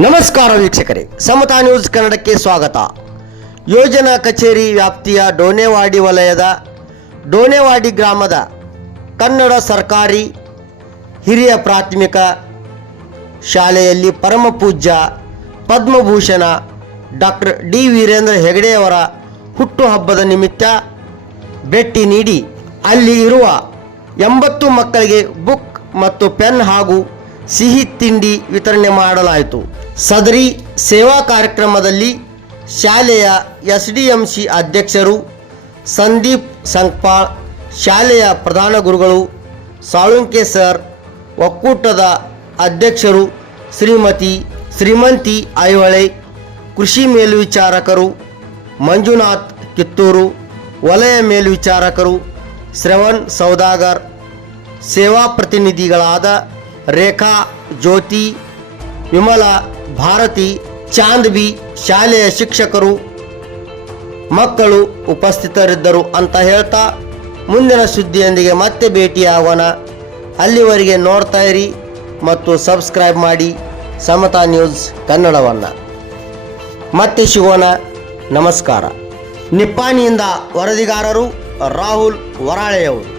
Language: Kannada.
ನಮಸ್ಕಾರ ವೀಕ್ಷಕರೇ, ಸಮತಾ ನ್ಯೂಸ್ ಕನ್ನಡಕ್ಕೆ ಸ್ವಾಗತ. ಯೋಜನಾ ಕಚೇರಿ ವ್ಯಾಪ್ತಿಯ ಡೋನೆವಾಡಿ ವಲಯದ ಡೋನೆವಾಡಿ ಗ್ರಾಮದ ಕನ್ನಡ ಸರ್ಕಾರಿ ಹಿರಿಯ ಪ್ರಾಥಮಿಕ ಶಾಲೆಯಲ್ಲಿ ಪರಮ ಪೂಜ್ಯ ಪದ್ಮಭೂಷಣ ಡಾಕ್ಟರ್ ಡಿ ವೀರೇಂದ್ರ ಹೆಗಡೆಯವರ ಹುಟ್ಟುಹಬ್ಬದ ನಿಮಿತ್ತ ಭೇಟಿ ನೀಡಿ ಅಲ್ಲಿ ಇರುವ ಎಂಬತ್ತು ಮಕ್ಕಳಿಗೆ ಬುಕ್ ಮತ್ತು ಪೆನ್ ಹಾಗೂ ಸಿಹಿ ತಿಂಡಿ ವಿತರಣೆ ಮಾಡಲಾಯಿತು. ಸದರಿ ಸೇವಾ ಕಾರ್ಯಕ್ರಮದಲ್ಲಿ ಶಾಲೆಯ ಎಸ್ ಡಿ ಎಂ ಸಿ ಅಧ್ಯಕ್ಷರು ಸಂದೀಪ್ ಸಂಕ್ಪಾಳ್, ಶಾಲೆಯ ಪ್ರಧಾನ ಗುರುಗಳು ಸಾಳುಂಕೆ ಸರ್, ಒಕ್ಕೂಟದ ಅಧ್ಯಕ್ಷರು ಶ್ರೀಮತಿ ಶ್ರೀಮಂತಿ ಐಹೊಳೆ, ಕೃಷಿ ಮೇಲ್ವಿಚಾರಕರು ಮಂಜುನಾಥ್ ಕಿತ್ತೂರು, ವಲಯ ಮೇಲ್ವಿಚಾರಕರು ಶ್ರವಣ್ ಸೌದಾಗರ್, ಸೇವಾ ಪ್ರತಿನಿಧಿಗಳಾದ ರೇಖಾ ಜ್ಯೋತಿ, ವಿಮಲಾ ಭಾರತಿ ಚಾಂದ್ಬಿ ಶಾಲೆಯ ಶಿಕ್ಷಕರು, ಮಕ್ಕಳು ಉಪಸ್ಥಿತರಿದ್ದರು ಅಂತ ಹೇಳ್ತಾ ಮುಂದಿನ ಸುದ್ದಿಯೊಂದಿಗೆ ಮತ್ತೆ ಭೇಟಿಯಾಗೋಣ. ಅಲ್ಲಿವರೆಗೆ ನೋಡ್ತಾ ಇರಿ ಮತ್ತು ಸಬ್ಸ್ಕ್ರೈಬ್ ಮಾಡಿ ಸಮತಾ ನ್ಯೂಸ್ ಕನ್ನಡವನ್ನು. ಮತ್ತೆ ಸಿಗೋಣ. ನಮಸ್ಕಾರ. ನಿಪ್ಪಾಣಿಯಿಂದ ವರದಿಗಾರರು ರಾಹುಲ್ ವರಾಳೆಯವರು.